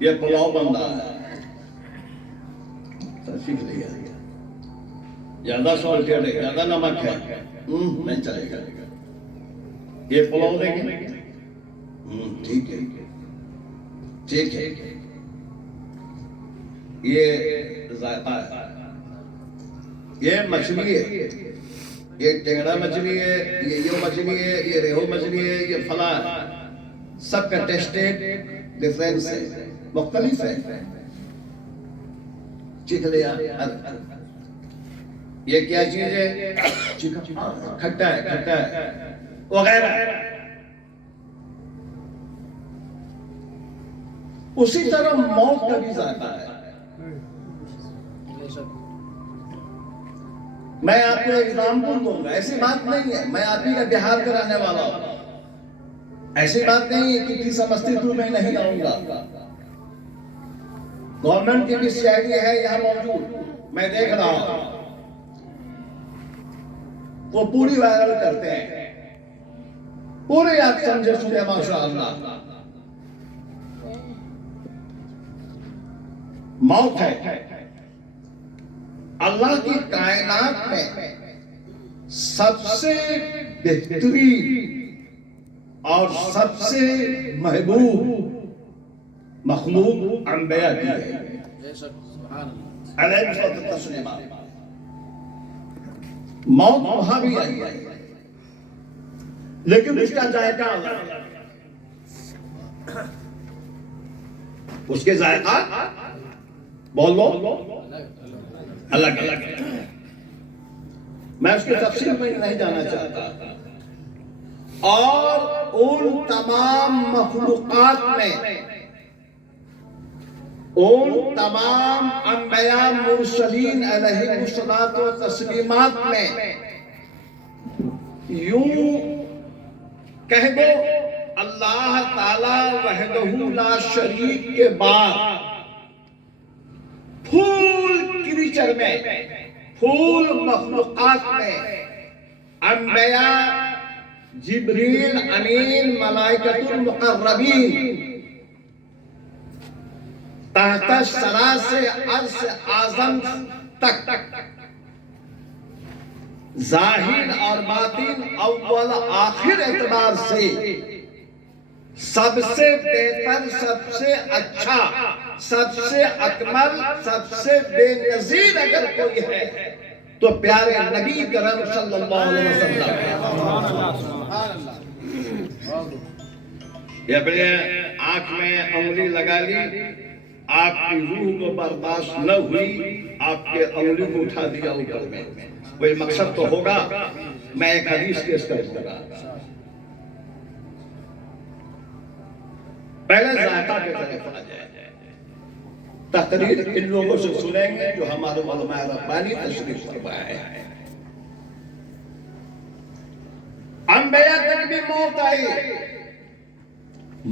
یہ پلاؤ بن رہا ہے، سیکھ لیا، زیادہ سالٹیڈ ہے، زیادہ نمک ہے، نہیں چلے گا۔ یہ پلاؤ دیں گے، ٹھیک ہے ٹھیک ہے، یہ ذائقہ ہے، یہ مچھلی ہے، یہ ٹینگڑا مچھلی ہے، یہ مچھلی ہے، یہ ریہو مچھلی ہے، یہ فلاں، سب کا ٹیسٹ ڈیفرنس ہے، مختلف ہے۔ چکھ لیا، یہ کیا چیز ہے؟ کھٹا ہے وغیرہ۔ اسی طرح موت کا بھی ذائقہ ہے۔ میں آپ کو ایگزامپل دوں گا، ایسی بات نہیں ہے میں آپ ہی کا بہار کرانے والا ہوں، ایسی بات نہیں ہے کہ سمستی پور میں نہیں آؤں گا، گورنمنٹ کی بھی سی آئی ڈی ہے یہاں موجود، میں دیکھ رہا ہوں، وہ پوری وائرل کرتے ہیں، پورے آپ سمجھے سنے ماشاءاللہ۔ موت ہے، اللہ کی کائنات میں سب سے بہترین اور سب سے محبوب مخلوق انبیاء کی ہے، علیہ الصلوۃ والتسلیم۔ موت وہاں بھی آئی ہے، لیکن اس کا ذائقہ الگ ہے، اس کے ذائقہ بولو الگ الگ ہے۔ میں اس کی تفصیل میں نہیں جانا چاہتا، اور ان تمام مخلوقات میں، ان تمام انبیاء مرسلین علیہ الصلوۃ والتسلیمات میں یوں کہہ دو اللہ تعالی وحدہ لا شریک کے بعد پھول کریچر میں، پھول مخلوقات میں انبیاء، جبریل، امین، ملائکۃ المقربین، تحت ثری سے عرش اعظم تک، ظاہر اور باطن، اول آخر اعتبار سے سب سے بہتر، سب سے اچھا، سب سے اکمل، سب سے بے نظیر اگر کوئی ہے تو پیارے نبی کرم صلی اللہ علیہ وسلم۔ یہ اپنے آنکھ میں انگلی لگا لی، آپ کی روح کو برداشت نہ ہوئی، آپ کے انگلی کو اٹھا دیا اوپر میں، کوئی مقصد تو ہوگا۔ میں ایک حدیث کے اس کا گا، پہلے ذائقہ کے طرف آ جائے۔ تقریر ان لوگوں سے سنیں گے جو ہمارے علماء ربانی تشریف فرمائے ہیں۔ انبیاء تک بھی موت آئی،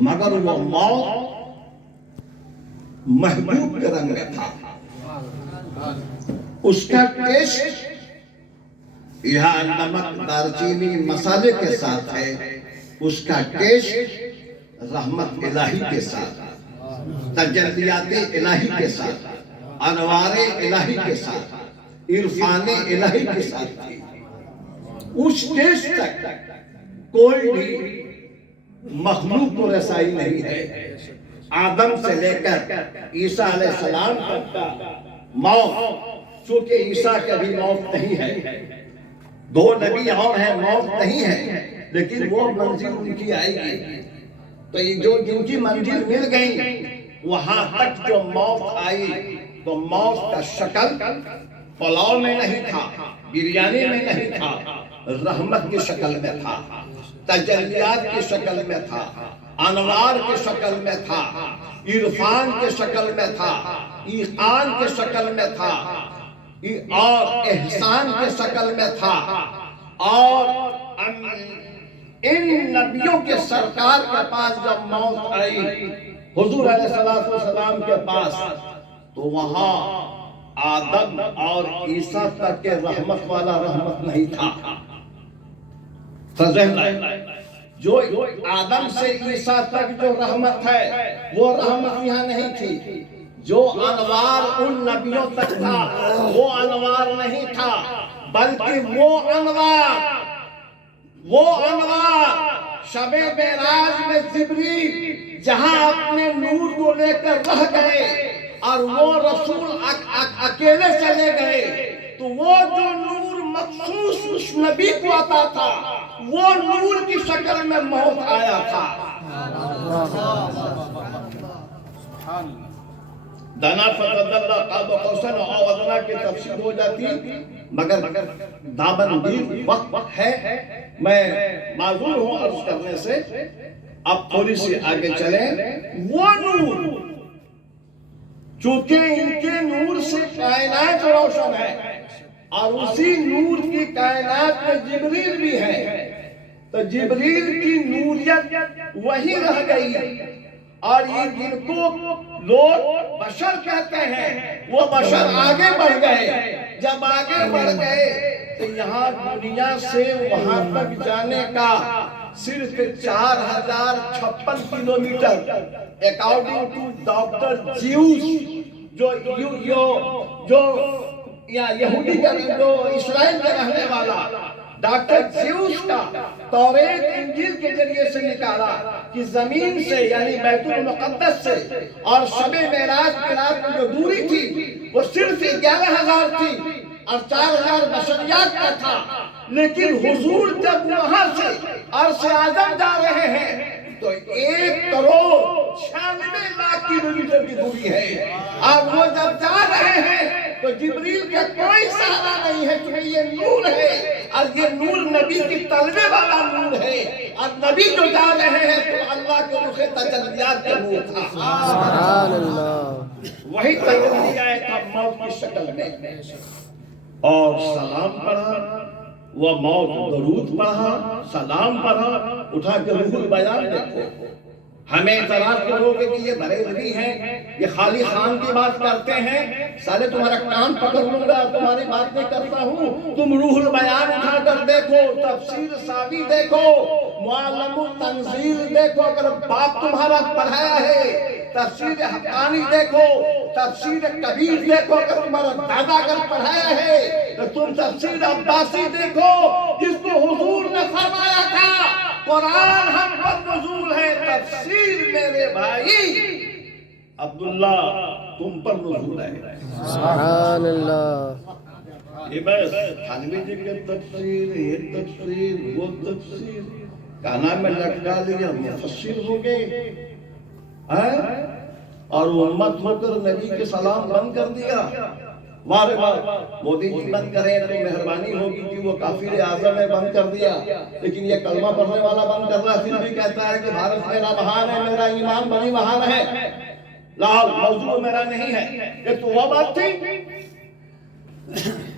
مگر وہ موت محبوب کے رنگ میں تھا، اس کا ٹیسٹ یہاں نمک، دارچینی، مسالے کے ساتھ ہے، اس کا ٹیسٹ رحمت الہی کے ساتھ، تجلیات الہی کے ساتھ، انوار الہی کے ساتھ، عرفان الہی کے ساتھ تھی۔ اس ٹیسٹ تک کوئی بھی مخلوق کو رسائی نہیں ہے۔ آدم سے لے کر عیسیٰ علیہ السلام تک کا موت، چونکہ عیسیٰ کا بھی موت نہیں ہے، دو نبی اور ہیں، موت نہیں ہے، لیکن وہ منزل ان کی آئے گی۔ تو جو جن کی منزل مل گئی، وہاں تک جو موت آئی تو موت کا شکل پلاؤ میں نہیں تھا، بریانی میں نہیں تھا، رحمت کی شکل میں تھا، تجلیات کی شکل میں تھا، انوار کی شکل میں تھا، عرفان کی شکل میں تھا، ایقان کی شکل میں تھا، اور احسان کی شکل میں تھا، اور ان نبیوں کے سرکار کے پاس جب موت آئی حضور علیہ السلام کے پاس، تو وہاں آدم اور عیسیٰ تک کے رحمت والا رحمت نہیں تھا۔ جو آدم سے عیسیٰ تک جو رحمت ہے وہ رحمت یہاں نہیں تھی. جو انوار ان نبیوں تک تھا وہ انوار نہیں تھا، بلکہ وہ انوار شب معراج میں جبریل جہاں اپنے نور کو لے کر رہ گئے اور وہ رسول اکیلے چلے گئے، تو وہ جو نور مخصوص اس نبی کو عطا تھا وہ نور کی شکل میں موت آیا تھا. دانا فتدلہ قاب قوسن او ادنا کی تفسیر ہو جاتی، مگر دامنگیر وقت ہے، میں معذور ہوں عرض کرنے سے. اب تھوڑی سی آگے چلیں. وہ نور چونکہ ان کے نور سے کائنات روشن ہے اور اسی نور کی کائنات میں جبریل بھی ہے، تو جبریل کی نوریت وہی رہ گئی. اور یہ جن کو لوگ بشر کہتے ہیں وہ بشر آگے بڑھ گئے. جب آگے بڑھ گئے تو یہاں دنیا سے وہاں تک جانے کا صرف 4056 kilometre according to doctor Zeus جو یہودی کا جو اسرائیل کا رہنے والا ڈاکٹر زیوس کا توریت انجیل کے ذریعے سے نکالا کہ زمین سے یعنی بیت المقدس سے اور شب معراج کی رات کی جو دوری تھی وہ صرف 11,000 تھی اور 4,000 بشریات کا تھا. لیکن حضور جب وہاں سے عرش اعظم جا رہے ہیں تو 1,96,00,000 کلومیٹر کی دوری ہے. اور وہ جب جا رہے ہیں تو جبریل کا کوئی سہارا نہیں ہے، کیونکہ یہ نور ہے اور یہ نور نبی کی طلبے والا نور ہے. اور نبی جو جا رہے ہیں تو اللہ کے رخ تجلیات کا نور تھا. سبحان اللہ. وہی تجلی آیا تھا موت کی شکل میں، اور سلام پڑھا. وہ موت درود پڑھا، سلام پڑھا. اٹھا کے روح البیان دیکھو. ہمیں اعتراض کرو گے کہ یہ بریلوی ہیں، یہ خالی خان کی بات کرتے ہیں. سالے تمہارا کان پکڑ لوں گا، تمہاری بات نہیں کرتا ہوں. تم روح البیان اٹھا کر دیکھو، تفسیر ساوی دیکھو، معلم التنزیل دیکھو. اگر باپ تمہارا پڑھایا ہے تفسیر حقانی دیکھو، تفسیر کبیر دیکھو. اگر تمہارا دادا اگر پڑھایا ہے تو تم تفسیر عباسی دیکھو جس کو حضور نے فرمایا تھا قرآن ہم پر نزول ہے، تفسیر میرے بھائی عبداللہ تم پر نزول ہے. سبحان اللہ. یہ بس تھانوی جی کے تفسیر، یہ تفسیر، وہ تفسیر کانا میں لٹکا لیا مفسر ہو گئے اور امت ہو کر نبی کے سلام بند کر دیا. وارے واہ، مودی جی بند کریں تو مہربانی ہوگی کہ وہ کافر اعظم ہے، بند کر دیا. لیکن یہ کلمہ پڑھنے والا بند کر رہا ہے، پھر بھی کہتا ہے کہ بھارت میرا مہان ہے، میرا ایمان بڑی مہان ہے. لاہور موضوع میرا نہیں ہے. یہ تو وہ بات تھی.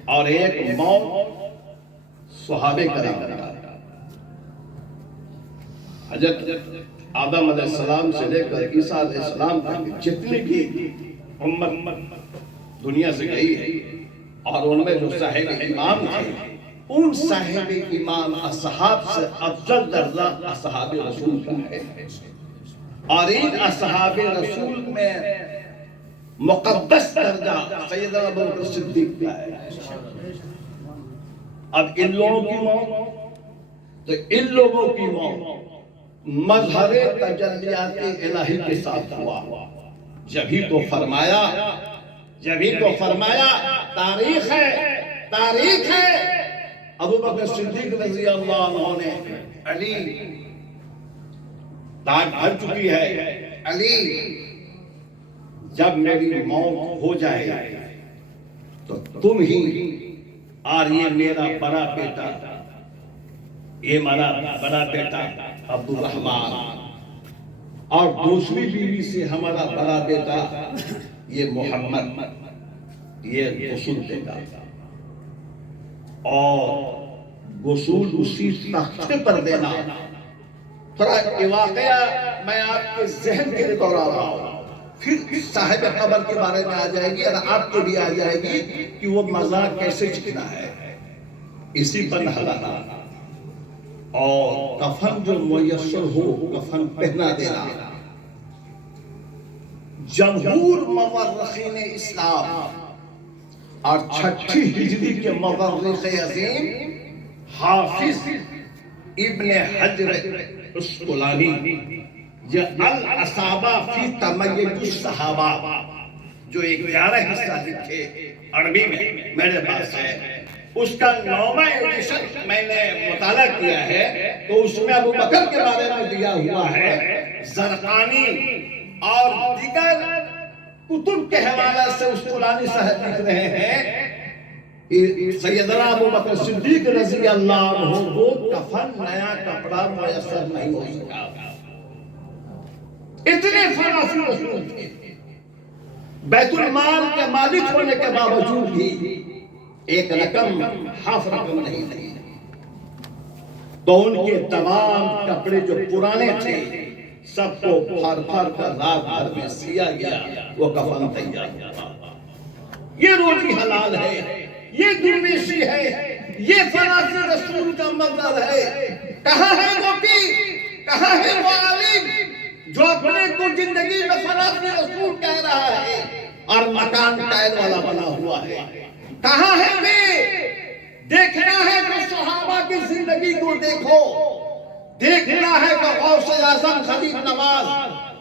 اور ایک موت صحابہ کرام کا، حضرت آدم علیہ السلام سے لے کر عیسیٰ علیہ السلام تک جتنی بھی امت دنیا سے گئی ہے، اور ان میں جو صاحب ایمان تھے ان صاحب ایمان اصحاب سے افضل درجہ اصحاب رسول کا ہے. اور ان اصحاب رسول میں مقدس درجہ سیدنا ابوبکر صدیق کا ہے. اب ان لوگوں کی موت، تو ان لوگوں کی موت مظہر تجلیات الہی کے ساتھ ہوا. جبھی تو فرمایا تاریخ ہے ابوبکر صدیق رضی اللہ عنہ نے علی تاج بھر چکی ہے. علی جب میری موت ہو جائے تو تم ہی اور یہ میرا بڑا بیٹا عبد الرحمن اور دوسری بیوی سے ہمارا بڑا بیٹا یہ محمد یہ غسل دے گا، اور غسل اسی تختے پر دینا. تھوڑا یہ واقعہ میں آپ کے ذہن کے لیے دوہرا رہا ہوں، پھر صاحب قبر کے بارے میں آ جائے گی اور آپ کو بھی آ جائے گی کہ وہ مزاق کیسے چکنا ہے. اسی پر نہلانا. اور کفن جو میسر ہو کفن پہنا دینا. جمہور مورخین اسلام اور 6 ہجری کے مورخ عظیم حافظ ابن حجر اسقلانی یہ الاصابہ فی تمیز الصحابہ جو 11 حصہ لکھے عربی میں میرے پاس ہے، اس کا 9واں ایڈیشن میں نے مطالعہ کیا ہے تو اس میں ابو بکر کے بارے میں دیا ہوا ہے. زرقانی اور دیگر کتب کے حوالے سے اسقلانی صاحب لکھ رہے ہیں سیدنا ابو بکر صدیق رضی اللہ عنہ کو کفن نیا کپڑا میسر نہیں ہو سکا. اتنے فرافی رسول تھے، بیت المال کے مالک ہونے کے باوجود بھی ایک رقم ہاف رقم نہیں دی. تو ان کے تمام کپڑے جو پرانے تھے سب کو پھاڑ پھاڑ کر رات بھر میں سیا گیا، وہ کفن تیار ہوا. یہ روزی حلال ہے، یہ درویشی ہے، یہ فرافی رسول کا منظر ہے. کہاں ہے وہ پیر، کہاں ہے وہ عالم جو اپنے کو زندگی میں فرافی رسول کہہ رہا ہے اور مکان قائد والا بنا ہوا ہے؟ کہاں ہے وہ؟ دیکھنا ہے تو صحابہ کی زندگی کو دیکھو، دیکھنا ہے تو غوث اعظم غریب نواز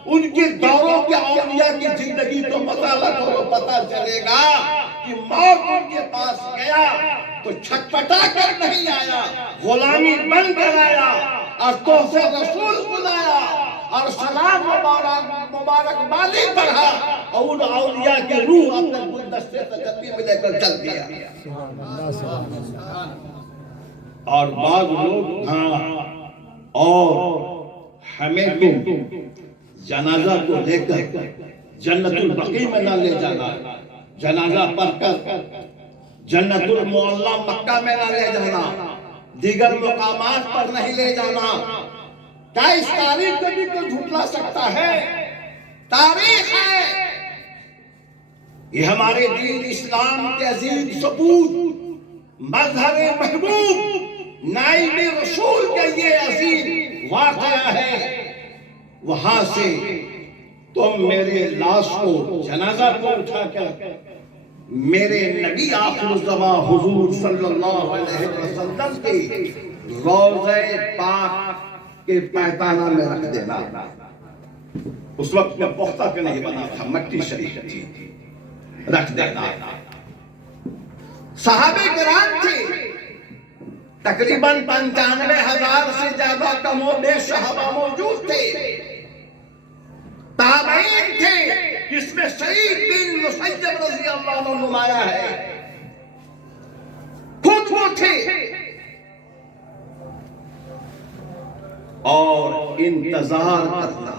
ان کے دوروں کے اولیاء کی زندگی کو مطالعہ کرو، پتہ چلے گا کہ موت ان کے پاس گیا تو چھٹپٹا کر نہیں آیا، غلامی بن کر آیا اور تحفے رسول بلایا اور سلام مبارک بالی پڑھا اور ان اولیاء کی روح اپنے گلدستے تجلی میں لے کر چل دیا. اور بعض لوگ اور ہمیں تو جنازہ کو لے کر جنت البقیع میں نہ لے جانا، جنازہ پڑھ کر جنت المعلی مکہ میں نہ لے جانا، دیگر مقامات پر نہیں لے جانا. کیا اس تاریخ کو بھی کوئی جھٹلا سکتا ہے؟ تاریخ ہے، یہ ہمارے دین اسلام کے عظیم ثبوت، مظہر محبوب نائب رسول کا یہ عظیم واقعہ ہے. وہاں سے تم میرے لاش کو جنازہ کو اٹھا کر میرے نبی آخر الزمان حضور صلی اللہ علیہ وسلم کے روضہ پاک کے پہتانہ میں رکھ دینا. اس وقت میں پختہ کے نہیں بنا تھا، مٹی شریف تھی، رکھ دینا. صحابہ کرام تھے تقریباً 95,000 سے زیادہ کم و بیش صحابہ موجود تھے. تابعین تھے جس میں سعید بن مسیب رضی اللہ عنہ نمایاں ہے، خود وہ تھے. اور انتظار کرنا.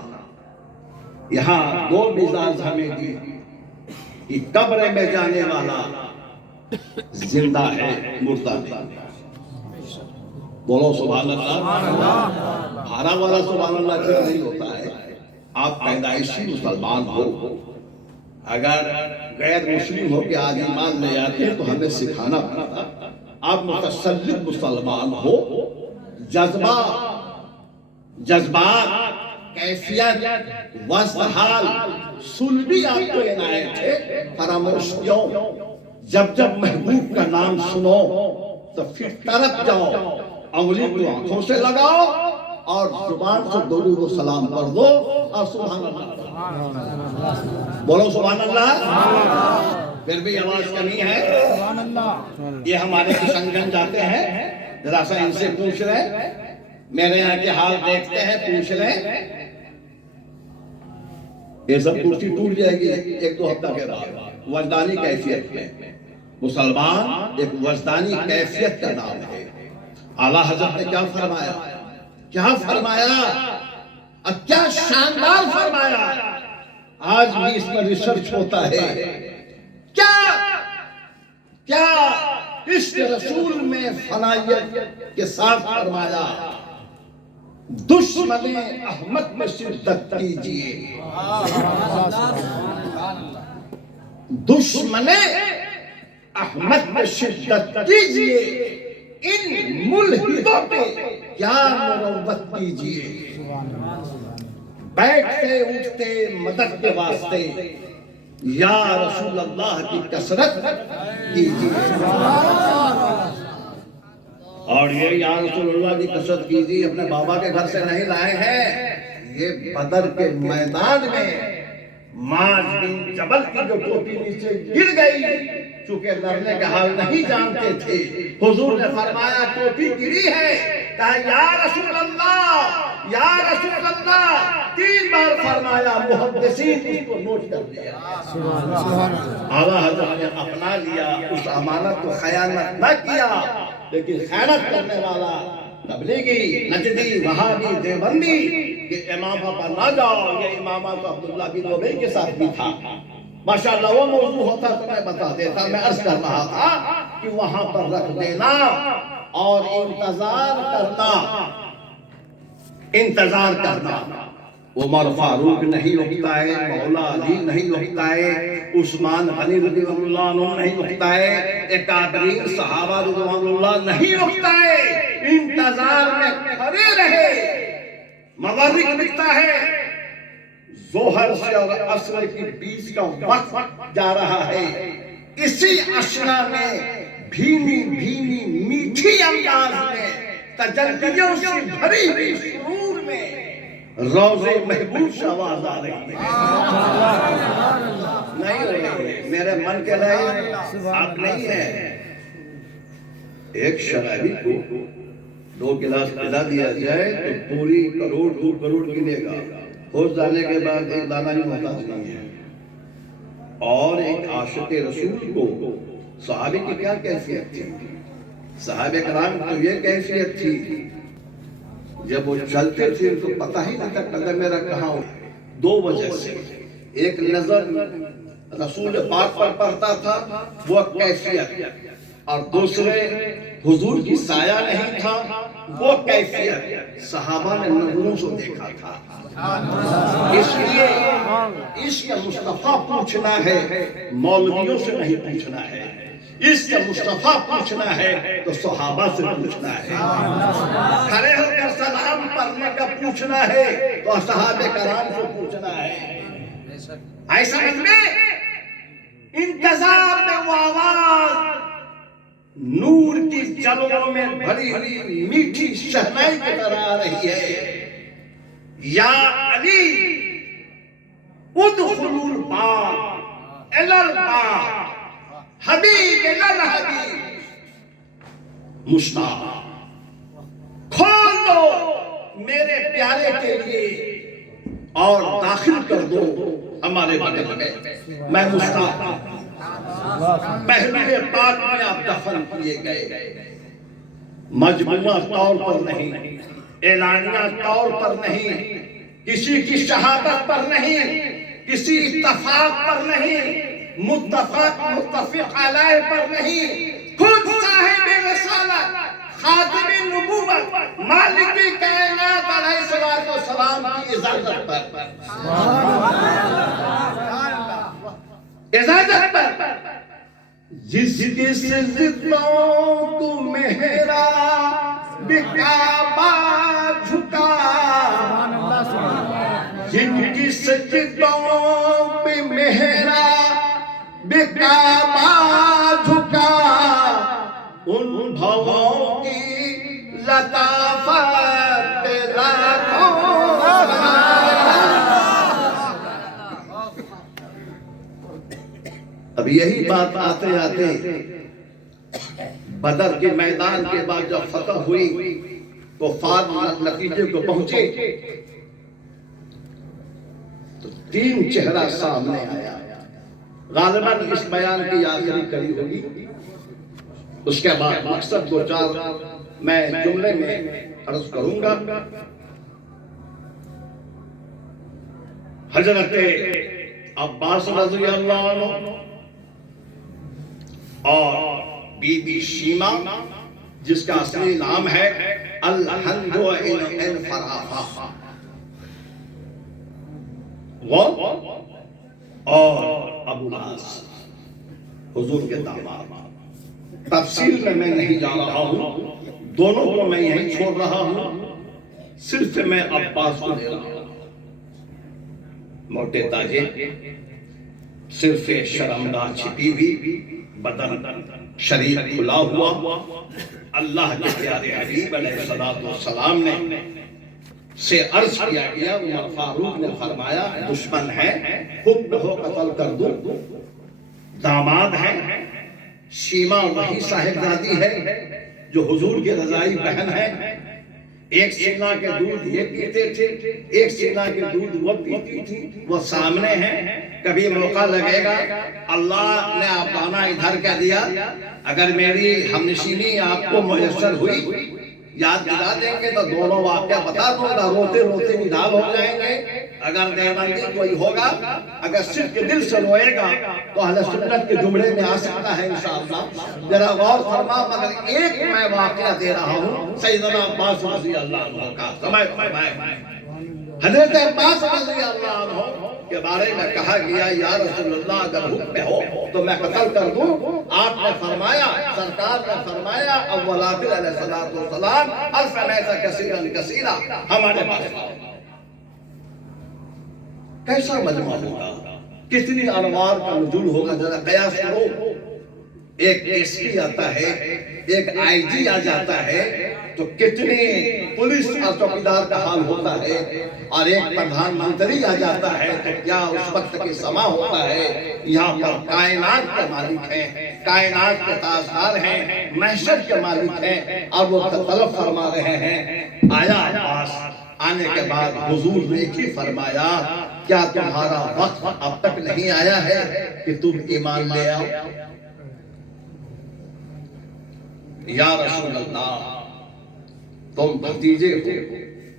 یہاں 2 مزاج ہمیں دی کہ قبر میں جانے والا زندہ ہے مردہ نہیں. بولو سبحان اللہ. ہارا والا سبحان اللہ کیا نہیں ہوتا ہے. آپ پیدائشی مسلمان ہو، اگر غیر مسلم ہو کہ آج ایمان لے آتے تو ہمیں سکھانا پڑتا. آپ متسلط مسلمان ہو، جذبات، کیفیت، وضع حال، سلبی آپ کو عنایت ہے. فراموش کیوں؟ جب محبوب کا نام سنو تو پھر طرف جاؤ، انگلی کو آنکھوں سے لگاؤ اور زبان سے درود و سلام کر دو اور سبحان اللہ بولو. سبحان اللہ. پھر بھی آواز کمی ہے. یہ ہمارے کشن گنج جاتے ہیں، ذرا سا ان سے پوچھ رہے، میرے یہاں کے حال دیکھتے ہیں، پوچھ رہے. یہ سب کرسی ٹوٹ جائے گی 1-2 ہفتہ کے بعد. وجدانی کیفیت ہے. مسلمان ایک وجدانی کیفیت کا نام ہے. اعلیٰ حضرت نے کیا فرمایا اور کیا شاندار فرمایا. آج بھی اس پر ریسرچ ہوتا ہے. کیا عشق رسول میں فنائیت کے ساتھ فرمایا، دشمن احمد میں شدت کیجئے. دشمن احمد میں شدت کیجئے، ان ملحدوں پہ کیا مروت کیجیے، بیٹھتے اٹھتے مدد کے واسطے یا رسول اللہ کی کثرت کیجیے، اور یہ یا رسول اللہ کی کثرت کیجیے اپنے بابا کے گھر سے نہیں لائے ہیں، یہ بدر کے میدان میں معاذ بن جبل کی جو ٹوپی نیچے گر گئی، چونکہ لڑنے کا حال نہیں جانتے تھے، حضور نے فرمایا ٹوپی گری ہے، کہا یا رسول اللہ یا رسول اللہ، 3 بار فرمایا، محدثین اس کو نوٹ کر لیا، اعلیٰ حضرت نے اپنا لیا، اس امانت کو خیانت نہ کیا، لیکن خیانت کرنے والا تبلیغی، نجدی، وہابی، دیوبندی کہ امامہ پر نہ جاؤ، یہ امامہ تو عبداللہ بن ابی کے ساتھ بھی تھا، ماشاءاللہ وہ موضوع ہوتا تو میں بتا دیتا، میں عرض کر رہا تھا کہ وہاں پر رکھ دینا اور انتظار کرنا، عمر فاروق نہیں اکتائے، مولا علی نہیں اکتائے، عثمان غنی رضی اللہ عنہ نہیں اکتائے، اکابرین صحابہ رضوان اللہ نہیں اکتائے، انتظار میں کھڑے رہے، مورخ لکھتا ہے ظہر سے اور عصر کی 20 کا وقت جا رہا ہے، اسی اشنا میں بھینی بھینی میٹھی انداز میں تجلیوں سے بھری ہوئی سرور میں روضے محبوب سے آواز آ رہی ہے، نہیں رہے میرے من کے لئے آپ نہیں ہیں، ایک شرابی کو 2 گلاس پلا دیا جائے تو پوری کروڑ 2 کروڑ گنے گا، ہوش جانے کے بعد ایک دانہ بھی محتاج نہیں ہے، اور ایک عاشق رسول کو صحابی کی کیا کیفیت تھی، صحابہ کرام تو یہ کیفیت تھی، جب وہ چلتے تھے تو پتہ ہی نہیں تھا قدم میرا کہاں ہو، 2 وجہ سے، ایک نظر رسول پاک پر پڑتا تھا وہ کیفیت، اور دوسرے حضور کی سایہ نہیں تھا وہ کیفیت، صحابہ نے نظروں سے دیکھا تھا، اس لیے عشق مصطفیٰ پوچھنا ہے، مولویوں سے نہیں پوچھنا ہے، عشق مصطفیٰ پوچھنا ہے تو صحابہ سے پوچھنا ہے، کھڑے ہو کر سلام پڑھنے کا پوچھنا ہے تو صحابہ کرام سے پوچھنا ہے، ایسا مطلب انتظار میں وہ آواز نور کی جلووں میں بھری ہوئی میٹھی شہنائی کی طرح آ رہی ہے، یا علی ادخلوا الباب الی الباب حبیب الی الحبیب، مشتاق کھول دو میرے پیارے کے لیے اور داخل کر دو ہمارے بدن میں مشتاق ہوں، پہلے پاک میں آپ دفن کیے گئے، مجموعہ طور پر نہیں، اعلانیہ طور پر نہیں، کسی کی شہادت پر نہیں، کسی اتفاق پر نہیں، متفق علیہ پر نہیں، خود صاحب رسالت، خاتم نبوت، مالک کائنات علیہ السلام کی اجازت پر، اجازت پر، جس کی سجدوں کو میرا کعبہ جھکا، جن کی سجدوں پہ میرا کعبہ جھکا، ان بھووں کی لطافت لاکھوں اب یہی بات آتے آتے بدر کے میدان کے بعد جب فتح ہوئی تو فاتح نتیجے کو پہنچے تو 3 چہرہ سامنے آیا، غالباً اس بیان کی آخری کڑی ہوگی، اس کے بعد مقصد 2-4 میں جملے میں عرض کروں گا۔ حضرت عباس رضی اللہ عنہ اور بی بی شیما جس کا اصلی نام ہے الہند الفرافہ، وہ اور ابو العاص حضور کے داماد، تفصیل میں نہیں جا رہا ہوں، دونوں کو میں یہیں چھوڑ رہا ہوں، صرف میں عباس کو دے رہا ہوں۔ موٹے تاجر، صرف شرمگاہ چھپی ہوئی، بدن شریف کھلا ہوا، اللہ کے پیارے حبیب علیہ السلام نے سے عرض کیا گیا۔ عمر فاروق نے فرمایا دشمن ہے، حکم ہو قتل کر دوں، داماد ہے، شیما وہی صاحبزادی ہے جو حضور کی رضائی بہن ہے، ایک سینہ کے دودھ یہ پیتے تھے، ایک سینہ کے دودھ وہ پیتی تھی، وہ سامنے ہیں، کبھی موقع لگے گا، اللہ نے اپنا ادھر کہہ دیا، اگر میری ہمنشینی آپ کو میسر ہوئی یاد دلا دیں گے تو دونوں واقعہ بتا دوں گا، روتے روتے نڈال ہو جائیں گے۔ اگر دیوبندی کوئی ہوگا، اگر صرف دل سے روئے گا تو اہل سنت کے جملے میں آ سکتا ہے انشاءاللہ۔ ذرا غور فرما، مگر ایک میں واقعہ دے رہا ہوں سیدنا عباس رضی اللہ عنہ کا، سمجھ فرمائے حضرت عباس رضی اللہ عنہ کے بارے میں کہا گیا یا رسول اللہ اگر حکم ہو تو میں قتل کر دوں۔ آپ نے فرمایا، سرکار نے فرمایا اولاد علیہ السلام الف نیسا کثیرن کثیرہ، ہمارے پاس کیسا مجمع ہوگا، کتنی انوار کا نزول ہوگا، ذرا قیاس کرو۔ ایک ایس پی آتا ہے، ایک آئی جی آ جاتا ہے تو کتنے پولیس اور چوکیدار کا حال ہوتا ہے، اور ایک پردھان منتری آ جاتا ہے تو کیا اس وقت کی سما ہوتا ہے۔ یہاں پر کائنات کے مالک ہیں، کائنات کے تاجدار ہیں، محشر کے مالک ہیں، اور وہ طلب فرما رہے ہیں۔ آیا عباس، آنے کے بعد حضور نے ایک ہی فرمایا، کیا تمہارا وقت اب تک نہیں آیا ہے کہ تم ایمان لے آؤ؟ یا رسول اللہ، تم بھتیجے ہو،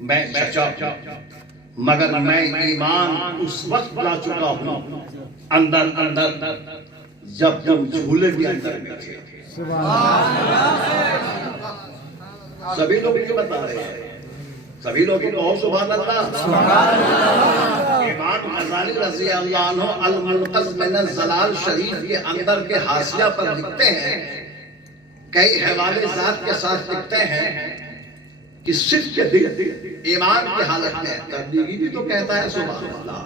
میں چچا، مگر میں ایمان اس وقت لا چکا ہوں اندر جب تم جھولے کے اندر میں تھے۔ سبھی لوگ یہ بتا رہے ہیں، سبھی لوگ کہو سبحان اللہ۔ امام غزالی رضی اللہ عنہ المنقذ من الزلال شریف کے اندر کے حاشیہ پر لکھتے ہیں، کئی حوالے ذات کے ساتھ لکھتے ہیں کہ صرف کے دل ایمان کی حالت میں، تبلیغی بھی تو کہتا ہے سبحان اللہ،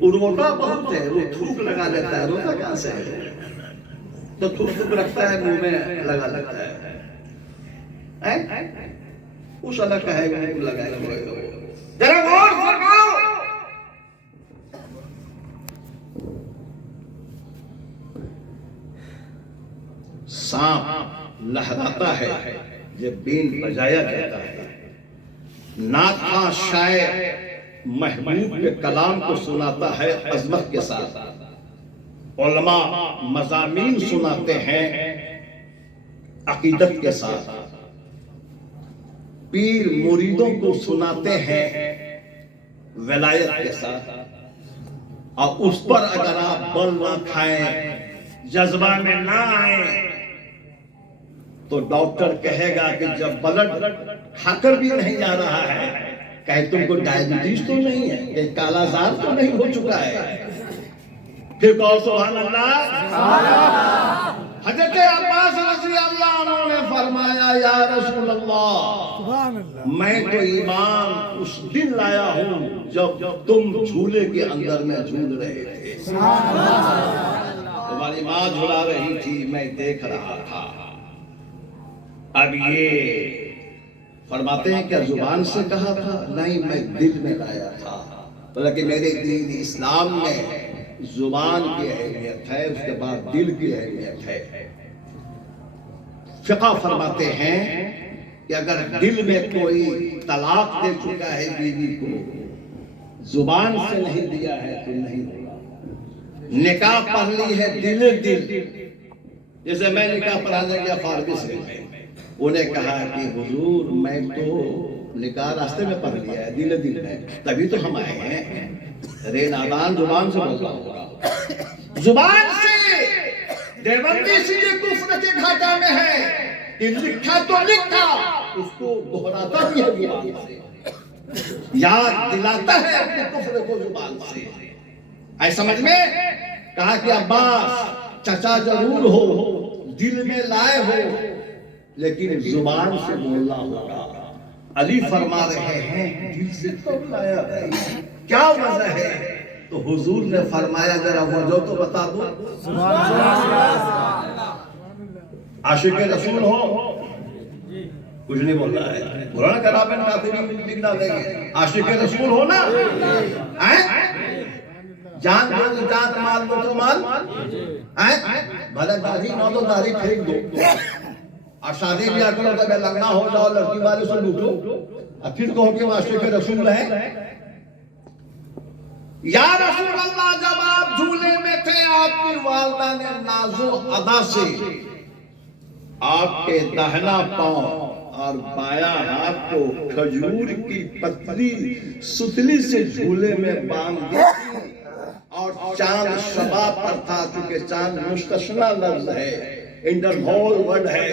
وہ روتا بہت ہے، وہ تھوک لگا لیتا ہے، روتا کہاں سے ہے؟ تو تھوک رکھتا ہے منہ میں لگا لیتا ہے، اس اللہ کہے گا کہ لگائے ہوئے ذرا غور فرماؤ۔ سانپ لہراتا ہے جب بین بجایا جاتا ہے، نعت خواں شاعر محبوب کے کلام کو سناتا ہے عظمت کے ساتھ، علماء مضامین سناتے ہیں عقیدت کے ساتھ، پیر مریدوں کو سناتے ہیں ولایت کے ساتھ، اور اس پر اگر آپ بل نہ کھائیں، جذبہ میں نہ آئیں، تو ڈاکٹر کہے گا کہ جب بلڈ کھا کر بھی نہیں جا رہا ہے، کہے تم کو ڈائبٹیز تو نہیں ہے، کہ کالا زار تو نہیں ہو چکا ہے، پھر کہو سبحان اللہ۔ حضرت عباس رضی اللہ عنہ نے فرمایا یا رسول اللہ، میں تو ایمان اس دن لایا ہوں جب تم جھولے کے اندر میں جھول رہے تھے، تمہاری ماں جھلا رہی تھی، میں دیکھ رہا تھا۔ اب یہ فرماتے ہیں کہ زبان سے کہا تھا؟ نہیں، میں دل میں لایا تھا، بلکہ میرے دین اسلام میں زبان کی اہمیت ہے، اس کے بعد دل کی اہمیت ہے۔ فقہ فرماتے ہیں کہ اگر دل میں کوئی طلاق دے چکا ہے بیوی کو، زبان سے نہیں دیا ہے تو نہیں ہوگا۔ نکاح پڑھ لی ہے دل، جیسے میں نکاح پڑھانے گیا فارمیسی میں، انہیں کہا کہ حضور میں تو نکاح راستے میں پڑھ لیا ہے دل میں، تبھی تو ہم آئے ہیں۔ رے نادان زبان سے بول رہا ہوگا، زبان سے دیوبندی سے یہ کفر کے گھاٹا میں ہے کہ لکھا تو لکھا، اس کو دہراتا بھی ہے زبان سے، یاد دلاتا ہے اپنے کفر کو زبان سے۔ اے سمجھ میں کہا کہ عباس چچا ضرور ہو، دل میں لائے ہو لیکن زبان سے بولنا ہوگا. علی فرما رہے ہیں دل سے تو لایا ہے, کیا وجہ ہے؟ تو حضور نے فرمایا ذرا وجہ تو بتا دو. عاشق رسول ہو, کچھ نہیں بول رہا ہے, قرآن کا نام لکھنا دیں گے. عاشق رسول ہو نا, جان دو تو جان, مال دو تو مال, بھلے داڑھی نہ دو داڑھی پھینک دو, اور شادی بھی کرو تو میں لگنا ہو جاؤ, لڑکی والے سے لوٹو, اور پھر کہو کہ عاشق رسول ہے. یا رسول اللہ, جب آپ جھولے میں تھے آپ کی والدہ نے نازو ادا سے آپ کے داہنا پاؤں اور بایاں ہاتھ کو کھجور کی پتلی ستلی سے جھولے میں باندھ دی, اور چاند شباب پر تھا, چونکہ چاند مستثنی لفظ ہے, انٹرول ورڈ ہے,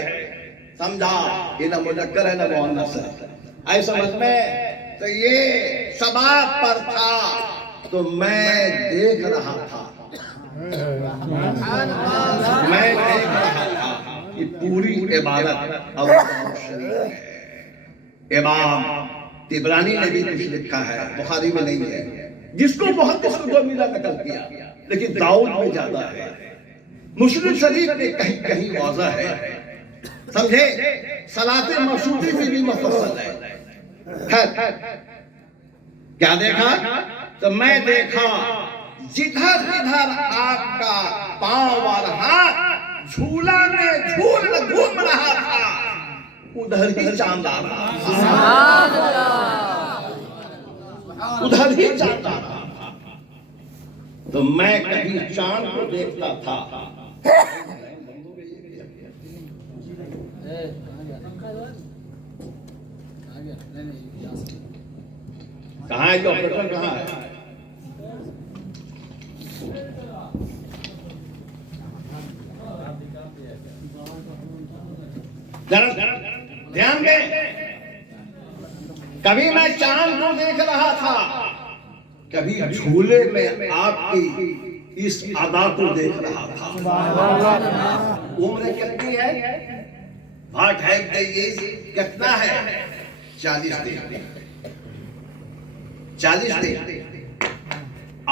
سمجھا, یہ نہ مذکر ہے نہ مؤنث ہے, آئے سمجھ میں. تو یہ شباب پر تھا تو میں دیکھ رہا تھا, میں دیکھ رہا تھا کہ پوری عبادت اللہ شریف ہے. امام طبرانی نے بھی کچھ لکھا ہے, بخاری میں نہیں ہے, جس کو بہت اس کو میرا نقل کیا, لیکن داؤد میں زیادہ ہے. مسلم شریف میں کہیں کہیں واضح ہے, سمجھے, صلاۃ مشروطی میں بھی مفصل ہے. کیا دیکھا؟ تو میں دیکھا جدھر جدھر آپ کا پاؤں اور ہاتھ جھولا میں گھوم رہا تھا, ادھر ہی چاند آ رہا تھا, ادھر ہی چاند آ رہا تھا. تو میں کبھی چاند کو دیکھتا تھا, کہاں ہے جو آپریٹر, کہاں ہے؟ دھیان دیں, کبھی میں چاند کو دیکھ رہا تھا, کبھی جھولے میں آپ کی اس ادا کو دیکھ رہا تھا. عمر کتنی ہے؟ واٹ ہیو دی ایج, کتنا ہے؟ 40 دن, 40 دن.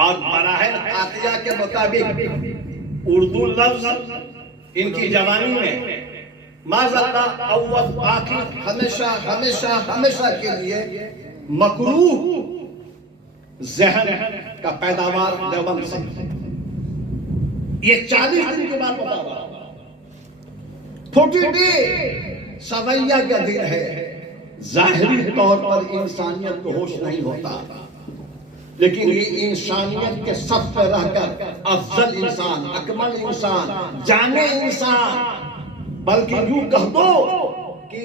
اور مراحل عطیہ کے مطابق اردو لفظ ان کی جوانی میں ماذا اول آخر ہمیشہ ہمیشہ ہمیشہ کے لیے مکروہ ذہن کا پیداوار دیوبند سے. یہ 40 دن کے بعد بتا رہا ہوں. 40 ڈے سویہ کا دن ہے. ظاہری طور پر انسانیت کو ہوش نہیں ہوتا, لیکن یہ انسانیت کے صف پہ رہ کر افضل انسان, اکمل انسان, جانے انسان, بلکہ یوں کہہ دو کہ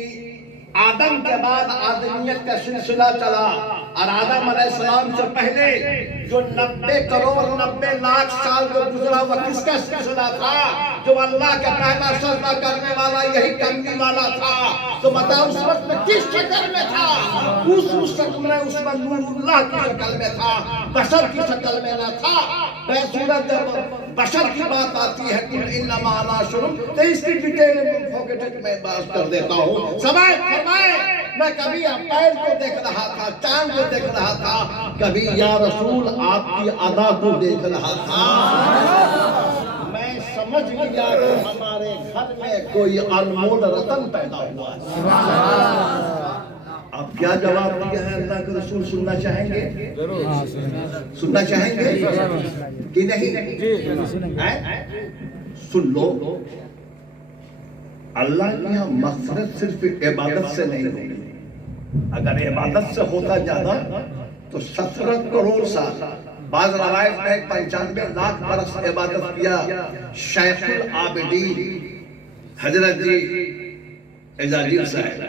آدم کے بعد آدمیت کا سلسلہ چلا, اور آدم علیہ السلام سے پہلے جو 90 کروڑ 90 لاکھ سال جو گزرا وہ کس کا سلسلہ تھا؟ جو اللہ کا پہلا سجدہ کرنے والا یہی کملی والا تھا. تو بتاؤ اس وقت میں کس شکل میں تھا؟ اس شکل میں, اس میں نور اللہ کی شکل میں تھا, بشر کی شکل میں نہ تھا. بے صورت جب بشر کی بات آتی ہے قل انما انا بشر, تو اس کی ڈیٹیل میں بات کر دیتا ہوں. سمجھ فرمائے, میں کبھی اپریل کو دیکھ رہا تھا, چاند کو دیکھ رہا تھا, کبھی یا رسول آپ کی ادا کو دیکھ رہا تھا. میں سمجھ گیا کہ ہمارے گھر میں کوئی انمول رتن پیدا ہوا ہے. اب کیا جواب دیا ہے اللہ کے رسول؟ سننا چاہیں گے؟ سننا چاہیں گے کہ نہیں؟ سن لو, اللہ کی یہاں مغفرت صرف عبادت سے نہیں ہوگی. اگر عبادت سے ہوتا زیادہ تو 17 کروڑ سال, بعض روایت میں 95 لاکھ برس عبادت کیا شیخ العابدین حضرت عزازیل صاحب.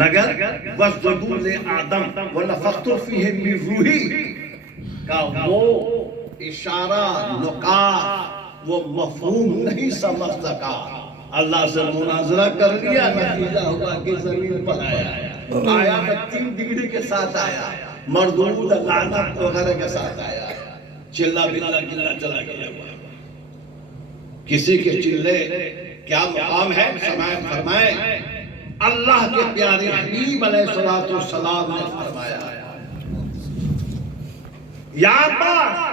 مگر وَاسْجُدُوا لِآدَمَ وَنَفَخْتُ فِيهِ مِنْ رُوحِي کا وہ اشارہ, نکات, وہ مفہوم نہیں سمجھ سکا. اللہ سے مناظرہ کر لیا, نتیجہ ہوا کہ زمین پر آیا 3 ڈگری کے ساتھ آیا, مردود لعنت وغیرہ کے ساتھ آیا, چلا بلا گلا چلا گیا. کسی کے چلے کیا مقام ہے؟ سمائے فرمائے اللہ کے پیارے حبیب علیہ السلام نے فرمایا یا عباس